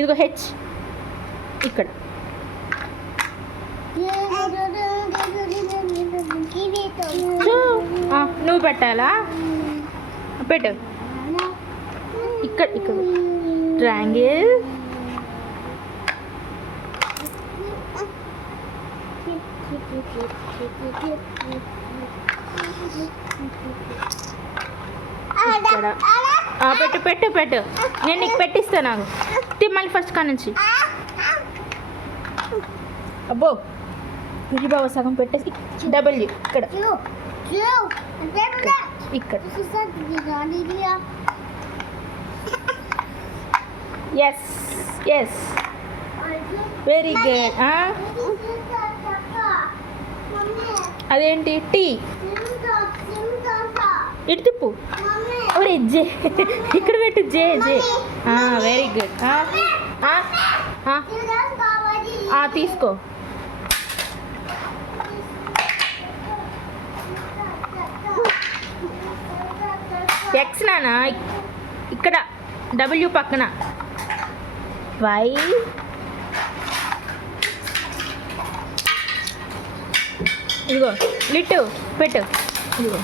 ఇదిగో హెచ్ ఇక్కడ. నువ్వు పెట్టాలా? పెట్టు. ఇక్కడ ఇక్కడ ట్రయాంగిల్. ఇక్కడ పెట్టు పెట్టు పెట్టు. నేను నీకు పెట్టిస్తాను. నాకు మళ్ళీ ఫస్ట్ కా నుంచి. అబ్బో బాబా సగం పెట్టేసి డబ్ల్యూ ఇక్కడ ఇక్కడ. Yes yes very good. అదేంటి టీ. ఇటు తిప్పు. ఒరే జే ఇక్కడ పెట్టు. J J very good. తీసుకో. ఎక్స్ నానా ఇక్కడ డబ్ల్యూ పక్కన. వై ఇదిగో లిట్టు పెట్టు. ఇదిగో